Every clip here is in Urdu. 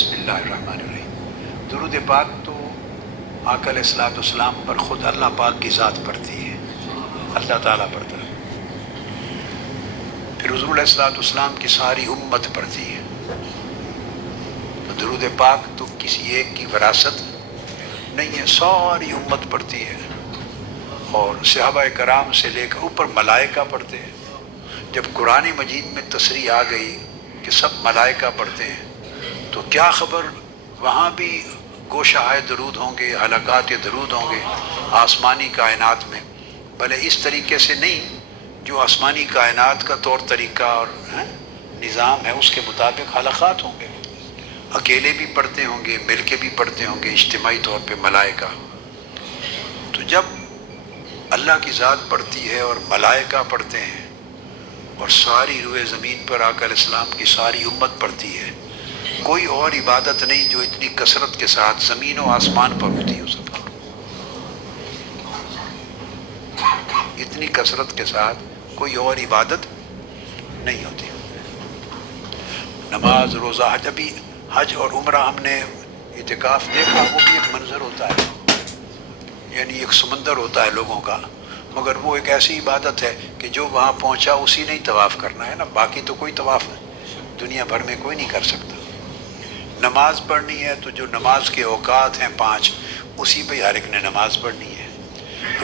بسم اللہ الرحمن الرحیم۔ درود پاک تو آقا علیہ الصلوۃ والسلام پر خود اللہ پاک کی ذات پڑھتی ہے، اللہ تعالیٰ پڑھتا ہے، پھر حضور علیہ الصلوۃ والسلام کی ساری امت پڑھتی ہے۔ تو درود پاک تو کسی ایک کی وراثت نہیں ہے، ساری امت پڑھتی ہے، اور صحابہ کرام سے لے کر اوپر ملائکہ پڑھتے ہیں۔ جب قرآن مجید میں تصریح آ گئی کہ سب ملائکہ پڑھتے ہیں تو کیا خبر وہاں بھی گوشہائے درود ہوں گے، حلقات درود ہوں گے آسمانی کائنات میں، بھلے اس طریقے سے نہیں جو آسمانی کائنات کا طور طریقہ اور نظام ہے، اس کے مطابق حلقات ہوں گے، اکیلے بھی پڑھتے ہوں گے، مل کے بھی پڑھتے ہوں گے، اجتماعی طور پہ ملائکہ۔ تو جب اللہ کی ذات پڑھتی ہے اور ملائکہ پڑھتے ہیں اور ساری روئے زمین پر آقا علیہ السلام کی ساری امت پڑھتی ہے، کوئی اور عبادت نہیں جو اتنی کثرت کے ساتھ زمین و آسمان پر ہوتی ہے، سب کی اتنی کثرت کے ساتھ کوئی اور عبادت نہیں ہوتی۔ نماز، روزہ، حج، ابھی حج اور عمرہ ہم نے اعتکاف دیکھا، وہ بھی ایک منظر ہوتا ہے، یعنی ایک سمندر ہوتا ہے لوگوں کا، مگر وہ ایک ایسی عبادت ہے کہ جو وہاں پہنچا اسی نے ہی طواف کرنا ہے نا، باقی تو کوئی طواف دنیا بھر میں کوئی نہیں کر سکتا۔ نماز پڑھنی ہے تو جو نماز کے اوقات ہیں 5، اسی پہ ہر ایک نے نماز پڑھنی ہے۔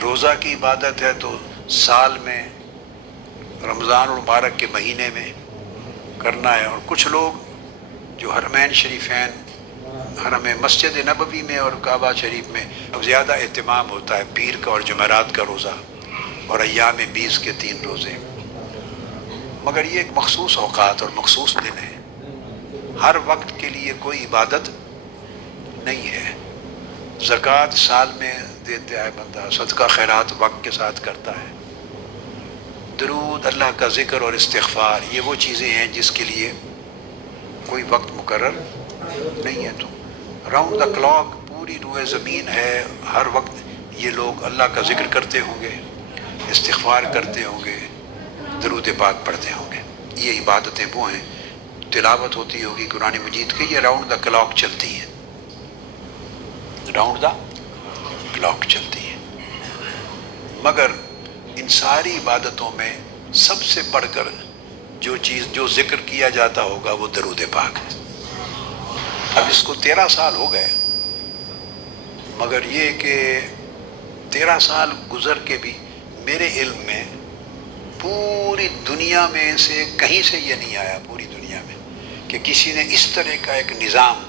روزہ کی عبادت ہے تو سال میں رمضان المبارک کے مہینے میں کرنا ہے، اور کچھ لوگ جو حرمین شریفین، حرم مسجد نبوی میں اور کعبہ شریف میں اب زیادہ اہتمام ہوتا ہے پیر کا اور جمعرات کا روزہ اور ایام 20 کے 3 روزے، مگر یہ ایک مخصوص اوقات اور مخصوص دن ہے، ہر وقت کے لیے کوئی عبادت نہیں ہے۔ زکوٰۃ سال میں دیتا ہے بندہ، صدقہ خیرات وقت کے ساتھ کرتا ہے، درود، اللہ کا ذکر اور استغفار، یہ وہ چیزیں ہیں جس کے لیے کوئی وقت مقرر نہیں ہے۔ تو راؤنڈ دا کلاک پوری روئے زمین ہے، ہر وقت یہ لوگ اللہ کا ذکر کرتے ہوں گے، استغفار کرتے ہوں گے، درود پاک پڑھتے ہوں گے۔ یہ عبادتیں وہ ہیں، تلاوت ہوتی ہوگی قرآن مجید کی، یہ راؤنڈ دا کلاک چلتی ہیں، راؤنڈ دا کلاک چلتی ہیں۔ مگر ان ساری عبادتوں میں سب سے بڑھ کر جو چیز، جو ذکر کیا جاتا ہوگا وہ درود پاک ہے۔ اب اس کو 13 سال ہو گئے، مگر یہ کہ 13 سال گزر کے بھی میرے علم میں پوری دنیا میں سے کہیں سے یہ نہیں آیا، پوری دنیا میں، کہ کسی نے اس طرح کا ایک نظام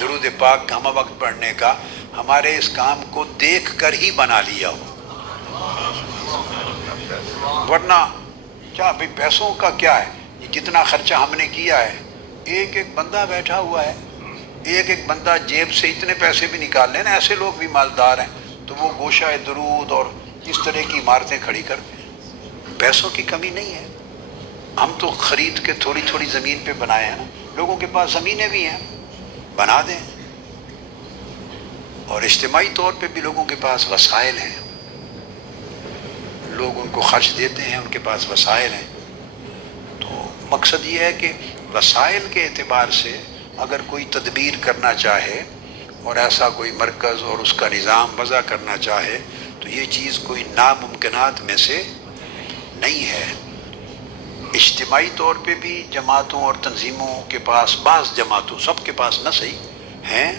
درود پاک ہمہ وقت پڑھنے کا ہمارے اس کام کو دیکھ کر ہی بنا لیا ہو۔ ورنہ کیا بھئی پیسوں کا کیا ہے، یہ جتنا خرچہ ہم نے کیا ہے، ایک ایک بندہ بیٹھا ہوا ہے، ایک ایک بندہ جیب سے اتنے پیسے بھی نکال لے نا، ایسے لوگ بھی مالدار ہیں، تو وہ گوشہ درود اور اس طرح کی عمارتیں کھڑی کرتے ہیں۔ پیسوں کی کمی نہیں ہے، ہم تو خرید کے تھوڑی تھوڑی زمین پہ بنائے ہیں نا، لوگوں کے پاس زمینیں بھی ہیں، بنا دیں، اور اجتماعی طور پہ بھی لوگوں کے پاس وسائل ہیں، لوگ ان کو خرچ دیتے ہیں، ان کے پاس وسائل ہیں۔ تو مقصد یہ ہے کہ وسائل کے اعتبار سے اگر کوئی تدبیر کرنا چاہے اور ایسا کوئی مرکز اور اس کا نظام وضع کرنا چاہے تو یہ چیز کوئی ناممکنات میں سے نہیں ہے۔ اجتماعی طور پہ بھی جماعتوں اور تنظیموں کے پاس، بعض جماعتوں، سب کے پاس نہ صحیح ہیں،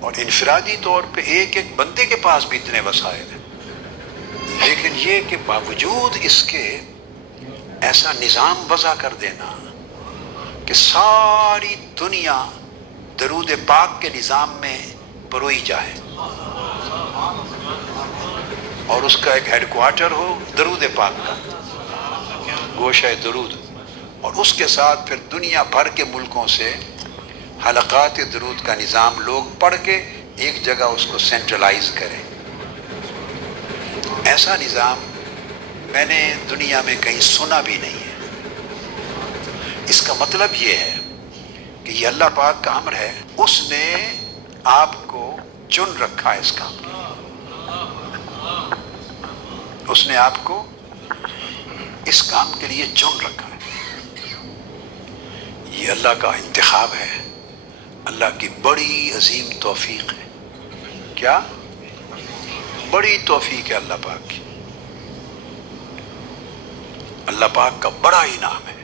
اور انفرادی طور پہ ایک ایک بندے کے پاس بھی اتنے وسائل ہیں، لیکن یہ کہ باوجود اس کے ایسا نظام وضع کر دینا کہ ساری دنیا درود پاک کے نظام میں پروئی جائے اور اس کا ایک ہیڈ کوارٹر ہو درود پاک کا، گوشہ درود، اور اس کے ساتھ پھر دنیا بھر کے ملکوں سے حلقات درود کا نظام لوگ پڑھ کے ایک جگہ اس کو سینٹرلائز کریں، ایسا نظام میں نے دنیا میں کہیں سنا بھی نہیں ہے۔ اس کا مطلب یہ ہے کہ یہ اللہ پاک کا امر ہے، اس نے آپ کو چن رکھا ہے اس کام کے لیے، اس نے آپ کو اس کام کے لیے چن رکھا ہے، یہ اللہ کا انتخاب ہے، اللہ کی بڑی عظیم توفیق ہے. کیا بڑی توفیق ہے اللہ پاک کی، اللہ پاک کا بڑا انعام ہے.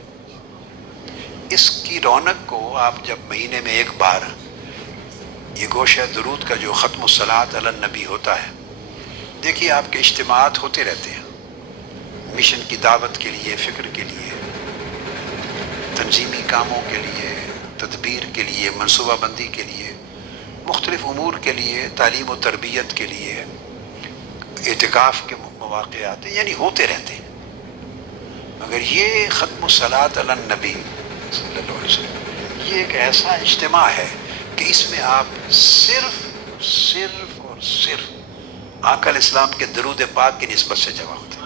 اس کی رونق کو آپ جب مہینے میں ایک بار یہ گوشہ درود کا جو ختم الصلاۃ علی النبی ہوتا ہے، دیکھیے آپ کے اجتماعات ہوتے رہتے ہیں مشن کی دعوت کے لیے، فکر کے لیے، تنظیمی کاموں کے لیے، تدبیر کے لیے، منصوبہ بندی کے لیے، مختلف امور کے لیے، تعلیم و تربیت کے لیے، اعتکاف کے مواقعات ہیں، یعنی ہوتے رہتے ہیں. مگر یہ ختم الصلاۃ علی النبی صلی اللہ علیہ وسلم یہ ایک ایسا اجتماع ہے کہ اس میں آپ صرف اور صرف آقا علیہ السلام کے درود پاک کی نسبت سے جمع ہوتے ہیں.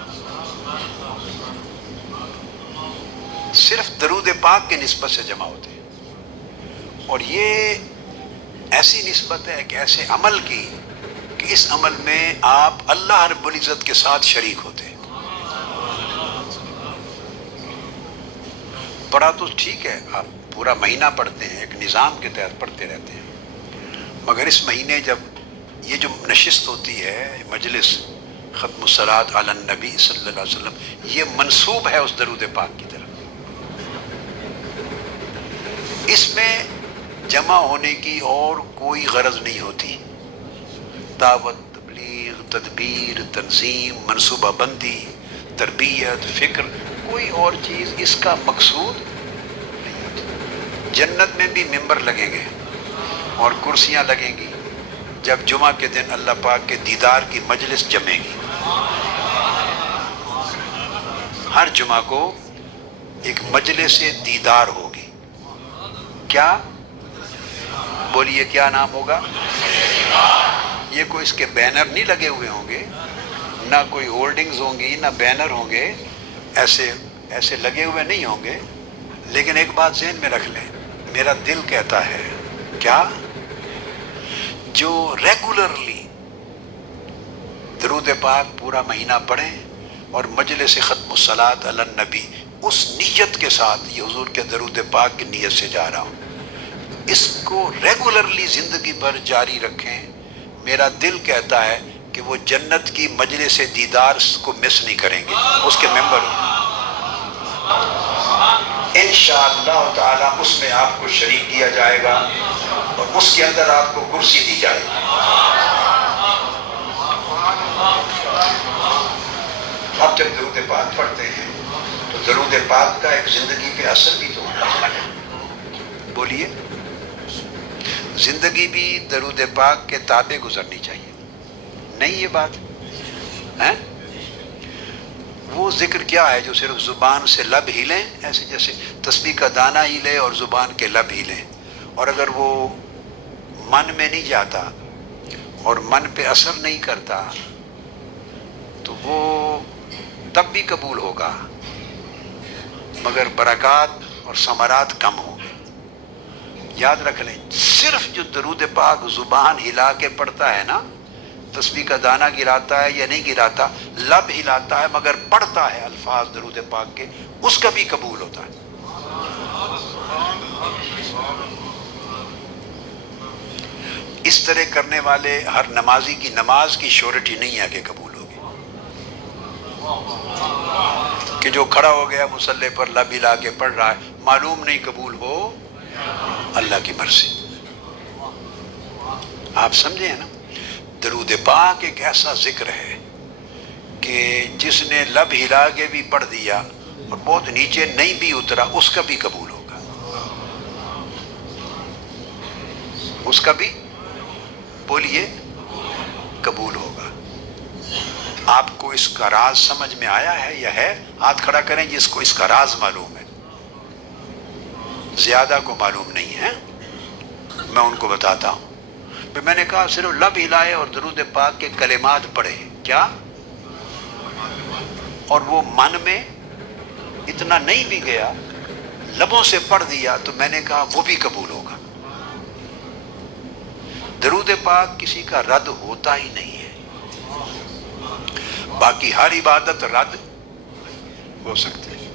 صرف درود پاک کی نسبت سے جمع ہوتے ہیں. اور یہ ایسی نسبت ہے کہ ایسے عمل کی کہ اس عمل میں آپ اللہ رب العزت کے ساتھ شریک ہوتے ہیں. پڑھا تو ٹھیک ہے، آپ پورا مہینہ پڑھتے ہیں، ایک نظام کے تحت پڑھتے رہتے ہیں، مگر اس مہینے جب یہ جو نشست ہوتی ہے مجلس ختم الصلاۃ علی النبی صلی اللہ علیہ وسلم، یہ منسوب ہے اس درود پاک کی طرف. اس میں جمع ہونے کی اور کوئی غرض نہیں ہوتی. دعوت، تبلیغ، تدبیر، تنظیم، منصوبہ بندی، تربیت، فکر، کوئی اور چیز اس کا مقصود نہیں ہوتی. جنت میں بھی ممبر لگیں گے اور کرسیاں لگیں گی جب جمعہ کے دن اللہ پاک کے دیدار کی مجلس جمے گی. ہر جمعہ کو ایک مجلس دیدار ہوگی. کیا بولیے، کیا نام ہوگا؟ یہ کوئی اس کے بینر نہیں لگے ہوئے ہوں گے، نہ کوئی ہولڈنگز ہوں گی، نہ بینر ہوں گے، ایسے لگے ہوئے نہیں ہوں گے. لیکن ایک بات ذہن میں رکھ لیں، میرا دل کہتا ہے کیا جو ریگولرلی درود پاک پورا مہینہ پڑھیں اور مجلس ختم الصلاۃ علی النبی اس نیت کے ساتھ، یہ حضور کے درود پاک کی نیت سے جا رہا ہوں، اس کو ریگولرلی زندگی بھر جاری رکھیں. میرا دل کہتا ہے کہ وہ جنت کی مجلس دیدار کو مس نہیں کریں گے، اس کے ممبر ہوں. انشاءاللہ تعالی اس میں آپ کو شریک کیا جائے گا اور اس کے اندر آپ کو کرسی دی جائے گی. آپ جب درود پاک پڑھتے ہیں تو درود پاک کا ایک زندگی پہ اثر بھی تو ہونا ہے. بولیے، زندگی بھی درود پاک کے تابع گزرنی چاہیے. نہیں یہ بات ہے؟ وہ ذکر کیا ہے جو صرف زبان سے لب ہلیں، ایسے جیسے تسبیح کا دانہ ہلے اور زبان کے لب ہلیں، اور اگر وہ من میں نہیں جاتا اور من پہ اثر نہیں کرتا تو وہ تب بھی قبول ہوگا مگر برکات اور ثمرات کم ہوں گے. یاد رکھ لیں، صرف جو درود پاک زبان ہلا کے پڑھتا ہے نا، تسبیح کا دانہ گراتا ہے یا نہیں گراتا، لب ہلاتا ہے مگر پڑھتا ہے الفاظ درود پاک کے، اس کا بھی قبول ہوتا ہے. اس طرح کرنے والے ہر نمازی کی نماز کی شیورٹی نہیں ہے کہ قبول ہوگی. کہ جو کھڑا ہو گیا مصلی پر لب ہلا کے پڑھ رہا ہے، معلوم نہیں قبول ہو، اللہ کی مرضی. آپ سمجھے ہیں نا؟ درود پاک ایک ایسا ذکر ہے کہ جس نے لب ہلا کے بھی پڑھ دیا اور بہت نیچے نہیں بھی اترا، اس کا بھی قبول ہوگا. اس کا بھی بولیے قبول ہوگا. آپ کو اس کا راز سمجھ میں آیا ہے یا ہے؟ ہاتھ کھڑا کریں جس کو اس کا راز معلوم ہے. زیادہ کو معلوم نہیں ہے، میں ان کو بتاتا ہوں. پھر میں نے کہا صرف لب ہلائے اور درود پاک کے کلمات پڑھے، کیا؟ اور وہ من میں اتنا نہیں بھی گیا، لبوں سے پڑھ دیا، تو میں نے کہا وہ بھی قبول ہوگا. درود پاک کسی کا رد ہوتا ہی نہیں ہے. باقی ہر عبادت رد ہو سکتی ہے.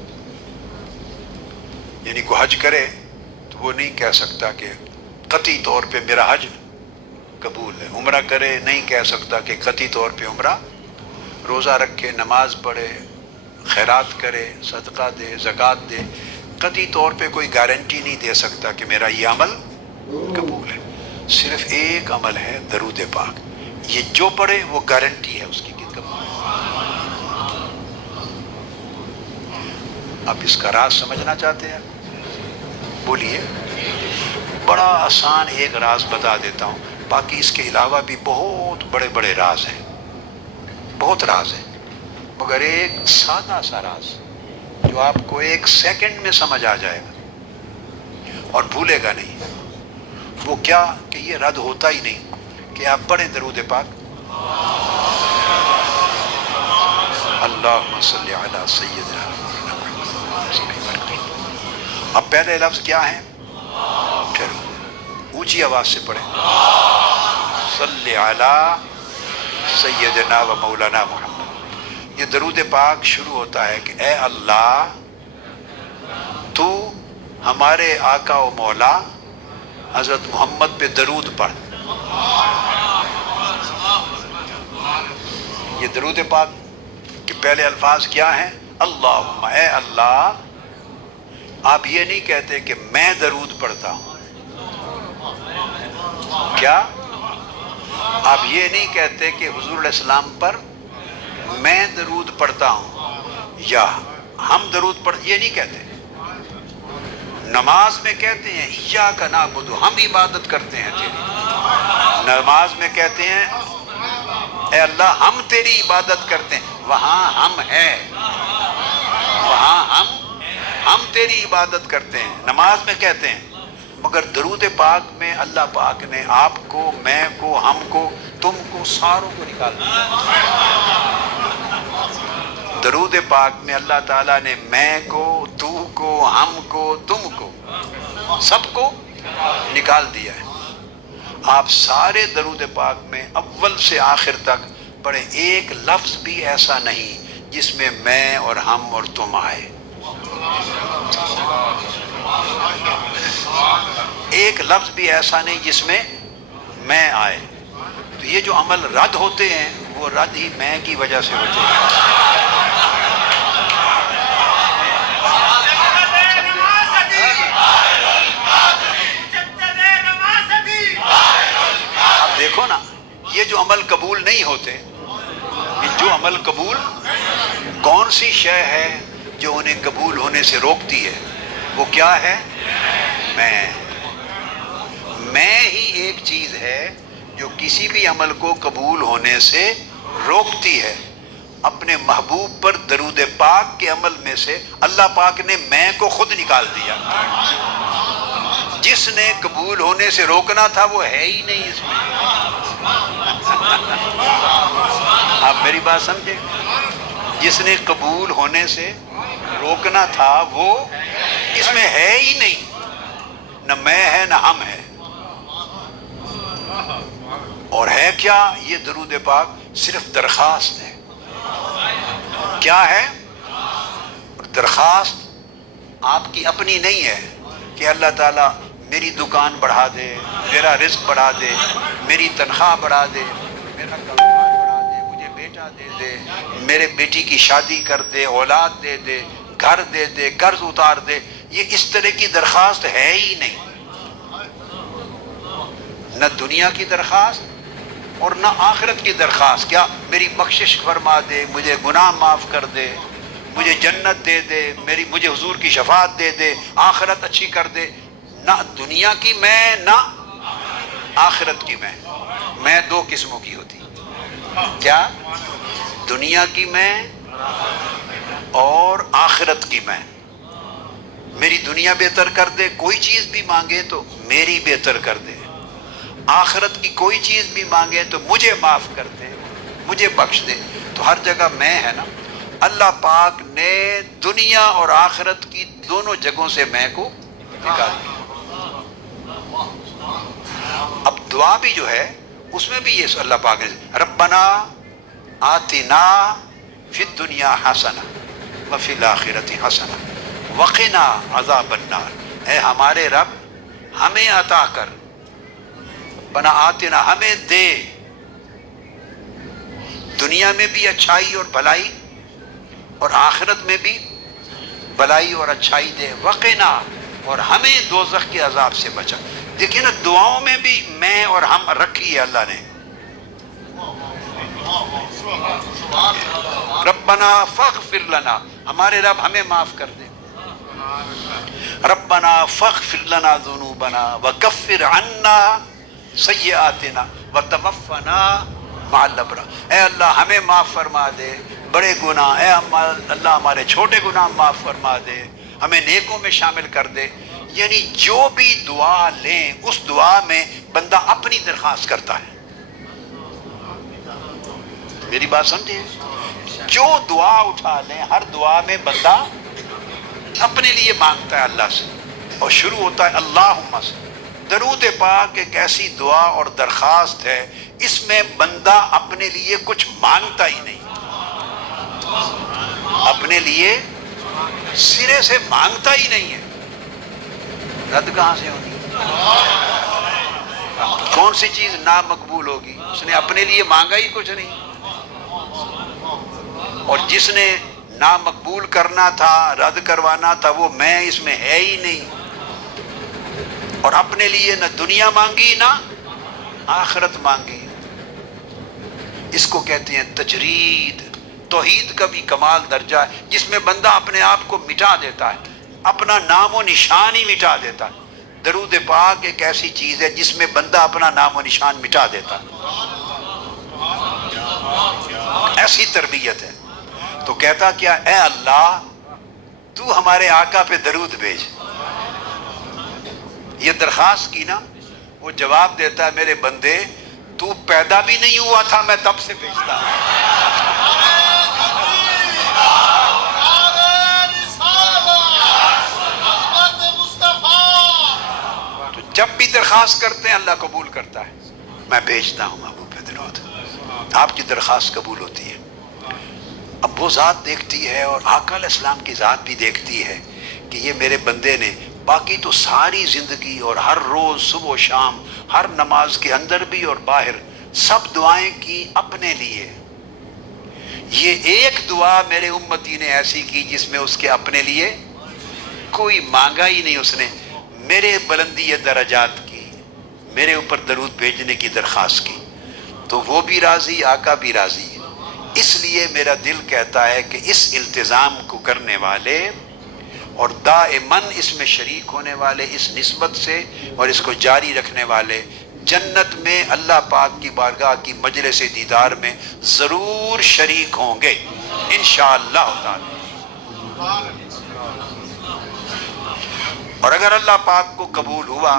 یعنی کوئی حج کرے تو وہ نہیں کہہ سکتا کہ قطعی طور پہ میرا حج قبول ہے. عمرہ کرے نہیں کہہ سکتا کہ قطعی طور پہ عمرہ. روزہ رکھے، نماز پڑھے، خیرات کرے، صدقہ دے، زکوٰۃ دے، قطعی طور پہ کوئی گارنٹی نہیں دے سکتا کہ میرا یہ عمل قبول ہے. صرف ایک عمل ہے درود پاک، یہ جو پڑھے وہ گارنٹی ہے اس کی کہ قبول ہے. آپ اس کا راز سمجھنا چاہتے ہیں؟ بولیے. بڑا آسان ایک راز بتا دیتا ہوں، باقی اس کے علاوہ بھی بہت بڑے بڑے راز ہیں، بہت راز ہیں، مگر ایک سادہ سا راز جو آپ کو ایک سیکنڈ میں سمجھ آ جائے گا اور بھولے گا نہیں. وہ کیا کہ یہ رد ہوتا ہی نہیں کہ آپ پڑھیں درود پاک. اللہم صلی علی سیدنا. اب پہلے لفظ کیا ہیں؟ پھر اونچی آواز سے پڑھیں، صلی علی سیدنا و مولانا محمد. یہ درود پاک شروع ہوتا ہے کہ اے اللہ تو ہمارے آقا و مولا حضرت محمد پہ درود پڑھ. یہ درود پاک کے پہلے الفاظ کیا ہیں؟ اللہم، اے اللہ. آپ یہ نہیں کہتے کہ میں درود پڑھتا ہوں. کیا آپ یہ نہیں کہتے کہ حضور علیہ السلام پر میں درود پڑھتا ہوں یا ہم درود پڑھ، یہ نہیں کہتے. نماز میں کہتے ہیں ایاک نعبد، ہم عبادت کرتے ہیں تیری. نماز میں کہتے ہیں اے اللہ ہم تیری عبادت کرتے ہیں. وہاں ہم ہیں، وہاں ہم تیری عبادت کرتے ہیں، نماز میں کہتے ہیں. مگر درود پاک میں اللہ پاک نے آپ کو، میں کو، ہم کو، تم کو، ساروں کو نکال دیا. درود پاک میں اللہ تعالیٰ نے میں کو، تو کو، ہم کو، تم کو، سب کو نکال دیا ہے. آپ سارے درود پاک میں اول سے آخر تک پڑھیں، ایک لفظ بھی ایسا نہیں جس میں میں اور ہم اور تم آئے. ایک لفظ بھی ایسا نہیں جس میں میں آئے. تو یہ جو عمل رد ہوتے ہیں وہ رد ہی میں کی وجہ سے ہوتے ہیں. اب دیکھو نا، یہ جو عمل قبول نہیں ہوتے، یہ جو عمل قبول، کون سی شے ہے جو انہیں قبول ہونے سے روکتی ہے؟ وہ کیا ہے؟ میں ہی ایک چیز ہے جو کسی بھی عمل کو قبول ہونے سے روکتی ہے. اپنے محبوب پر درود پاک کے عمل میں سے اللہ پاک نے میں کو خود نکال دیا. جس نے قبول ہونے سے روکنا تھا وہ ہے ہی نہیں اس میں. آپ میری بات سمجھے؟ جس نے قبول ہونے سے روکنا تھا وہ اس میں ہے ہی نہیں. نہ میں ہے نہ ہم ہے. اور ہے کیا؟ یہ درود پاک صرف درخواست ہے. کیا ہے؟ درخواست آپ کی اپنی نہیں ہے کہ اللہ تعالیٰ میری دکان بڑھا دے، میرا رزق بڑھا دے، میری تنخواہ بڑھا دے، میرا کاروبار بڑھا دے، مجھے بیٹا دے دے، میرے بیٹی کی شادی کر دے، اولاد دے دے، گھر دے دے، قرض اتار دے. یہ اس طرح کی درخواست ہے ہی نہیں. نہ دنیا کی درخواست اور نہ آخرت کی درخواست. کیا میری بخشش فرما دے، مجھے گناہ معاف کر دے، مجھے جنت دے دے، مجھے حضور کی شفاعت دے دے، آخرت اچھی کر دے. نہ دنیا کی میں نہ آخرت کی میں. میں دو قسموں کی ہوتی. کیا؟ دنیا کی میں اور آخرت کی میں. میری دنیا بہتر کر دے، کوئی چیز بھی مانگے تو میری بہتر کر دے. آخرت کی کوئی چیز بھی مانگے تو مجھے معاف کر دے، مجھے بخش دے. تو ہر جگہ میں ہے نا. اللہ پاک نے دنیا اور آخرت کی دونوں جگہوں سے میں کو نکال دیا. اب دعا بھی جو ہے اس میں بھی یہ اللہ پاک نے ربنا آتنا فی الدنیا حسنہ وفی الآخرۃ حسنہ وقنا عذاب النار. اے ہمارے رب ہمیں عطا کر ربنا آتنا، ہمیں دے دنیا میں بھی اچھائی اور بھلائی اور آخرت میں بھی بھلائی اور اچھائی دے، وقنا، اور ہمیں دوزخ کے عذاب سے بچا۔ دیکھیں نا دعاؤں میں بھی میں اور ہم رکھی ہے اللہ نے۔ ربنا فاغفر لنا، ہمارے رب ہمیں معاف کر دے۔ ربنا فاغفر لنا ذنوبنا وکفر عنا سیئاتنا وتوفنا مع الابرار، اے اللہ ہمیں معاف فرما دے بڑے گناہ، اے اللہ ہمارے چھوٹے گناہ معاف فرما دے، ہمیں نیکوں میں شامل کر دے۔ یعنی جو بھی دعا لیں اس دعا میں بندہ اپنی درخواست کرتا ہے۔ میری بات سمجھے؟ جو دعا اٹھا لیں ہر دعا میں بندہ اپنے لیے مانگتا ہے اللہ سے، اور شروع ہوتا ہے اللہم سے۔ درود پاک ایک ایسی دعا اور درخواست ہے، اس میں بندہ اپنے لیے کچھ مانگتا ہی نہیں، اپنے لیے سرے سے مانگتا ہی نہیں ہے۔ رد کہاں سے ہوگی؟ کون سی چیز نامقبول ہوگی؟ اس نے اپنے لیے مانگا ہی کچھ نہیں، اور جس نے نامقبول کرنا تھا، رد کروانا تھا، وہ میں اس میں ہے ہی نہیں، اور اپنے لیے نہ دنیا مانگی نہ آخرت مانگی۔ اس کو کہتے ہیں تجرید۔ توحید کا بھی کمال درجہ ہے جس میں بندہ اپنے آپ کو مٹا دیتا ہے، اپنا نام و نشان ہی مٹا دیتا ہے۔ درود پاک ایک ایسی چیز ہے جس میں بندہ اپنا نام و نشان مٹا دیتا ہے، ایسی تربیت ہے۔ تو کہتا کیا، اے اللہ تو ہمارے آقا پہ درود بھیج۔ یہ درخواست کی نا، وہ جواب دیتا ہے میرے بندے تو پیدا بھی نہیں ہوا تھا میں تب سے بھیجتا ہوں۔ تو جب بھی درخواست کرتے ہیں اللہ قبول کرتا ہے، میں بھیجتا ہوں محبوب پہ درود، آپ کی درخواست قبول ہوتی ہے۔ اب وہ ذات دیکھتی ہے اور آقا علیہ السلام کی ذات بھی دیکھتی ہے کہ یہ میرے بندے نے باقی تو ساری زندگی اور ہر روز صبح و شام ہر نماز کے اندر بھی اور باہر سب دعائیں کی اپنے لیے، یہ ایک دعا میرے امتی نے ایسی کی جس میں اس کے اپنے لیے کوئی مانگا ہی نہیں، اس نے میرے بلندی درجات کی، میرے اوپر درود بھیجنے کی درخواست کی، تو وہ بھی راضی، آقا بھی راضی۔ اس لیے میرا دل کہتا ہے کہ اس التزام کو کرنے والے اور دائماً اس میں شریک ہونے والے، اس نسبت سے اور اس کو جاری رکھنے والے جنت میں اللہ پاک کی بارگاہ کی مجلس دیدار میں ضرور شریک ہوں گے انشاءاللہ تعالی۔ اور اگر اللہ پاک کو قبول ہوا،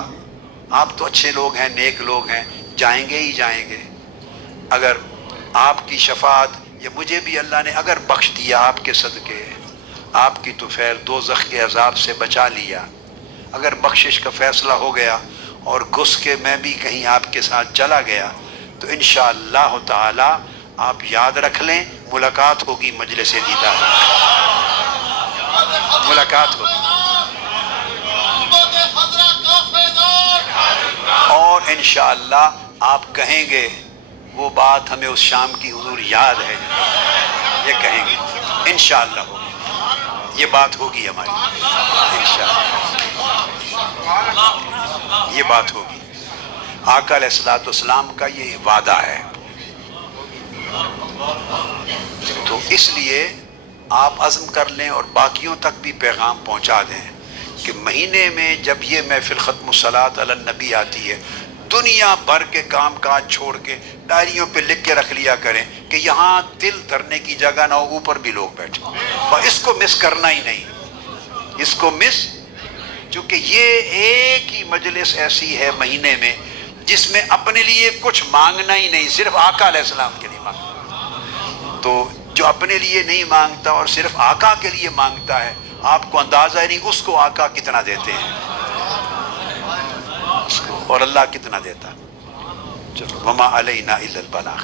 آپ تو اچھے لوگ ہیں، نیک لوگ ہیں، جائیں گے ہی جائیں گے۔ اگر آپ کی شفاعت یا مجھے بھی اللہ نے اگر بخش دیا آپ کے صدقے، آپ کی طفیل دوزخ کے عذاب سے بچا لیا، اگر بخشش کا فیصلہ ہو گیا اور گھس کے میں بھی کہیں آپ کے ساتھ چلا گیا، تو انشاءاللہ تعالی آپ یاد رکھ لیں ملاقات ہوگی مجلس دیدار، ملاقات ہوگی، اور انشاءاللہ آپ کہیں گے وہ بات ہمیں اس شام کی حضور یاد ہے، یہ کہیں گے انشاءاللہ ہوگی، یہ بات ہوگی ہماری انشاءاللہ، یہ بات ہوگی۔ آقا علیہ الصلوۃ والسلام کا یہ وعدہ ہے۔ تو اس لیے آپ عزم کر لیں اور باقیوں تک بھی پیغام پہنچا دیں کہ مہینے میں جب یہ محفل ختم الصلاۃ علی النبی آتی ہے، دنیا بھر کے کام کاج چھوڑ کے ڈائریوں پہ لکھ کے رکھ لیا کریں کہ یہاں دل دھرنے کی جگہ نہ ہو، اوپر بھی لوگ بیٹھے، اور اس کو مس کرنا ہی نہیں، اس کو مس، چونکہ یہ ایک ہی مجلس ایسی ہے مہینے میں جس میں اپنے لیے کچھ مانگنا ہی نہیں، صرف آقا علیہ السلام کے لیے مانگنا۔ تو جو اپنے لیے نہیں مانگتا اور صرف آقا کے لیے مانگتا ہے، آپ کو اندازہ ہی نہیں اس کو آقا کتنا دیتے ہیں، اور اللہ کتنا دیتا۔ چلو وما علینا الا البلاغ۔